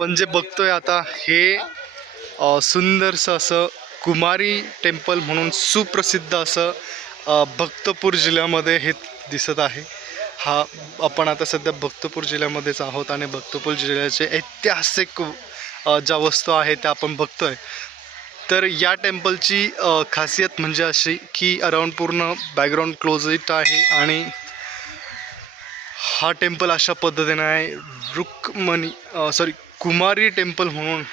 आपण जे बघतोय आता हे सुंदरसं असं कुमारी टेम्पल म्हणून सुप्रसिद्ध असं भक्तपूर जिल्ह्यामध्ये हे दिसत आहे. हा आपण आता सध्या भक्तपूर जिल्ह्यामध्येच आहोत आणि भक्तपूर जिल्ह्याचे ऐतिहासिक ज्या वस्तू आहेत त्या आपण बघतोय. तर या टेम्पलची खासियत म्हणजे अशी की अराउंड पूर्ण बॅकग्राऊंड क्लोजिट आहे आणि हा टेम्पल अशा पद्धतीने आहे. रुक्मणी कुमारी टेम्पल म्हणून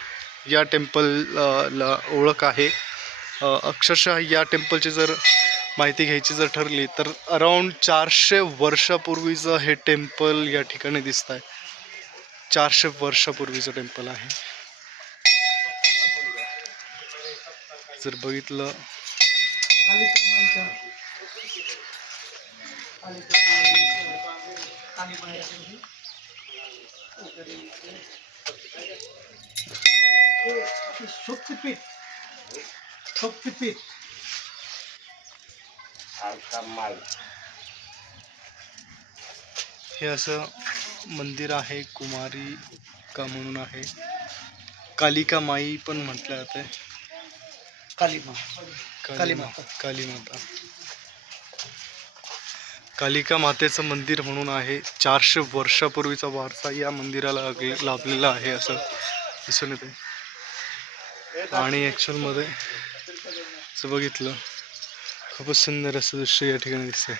या टेम्पलला ओळख आहे. अक्षरशः या टेम्पलची जर माहिती घ्यायची जर ठरली तर अराउंड 400 वर्षापूर्वीचं हे टेम्पल या ठिकाणी दिसत आहे. 400 वर्षापूर्वीचं टेम्पल आहे. जर बघितलं हे असं मंदिर आहे. कुमारी का म्हणून आहे. कालिका माई पण म्हटलं जाते. कालीमाता कालिका मातेचं मंदिर म्हणून आहे. 400 वर्षापूर्वीचा वारसा या मंदिराला लाभलेला आहे असं दिसून येते. आणि ॲक्च्युअलमध्ये जर बघितलं खूपच सुंदर असं दृश्य या ठिकाणी दिसतंय.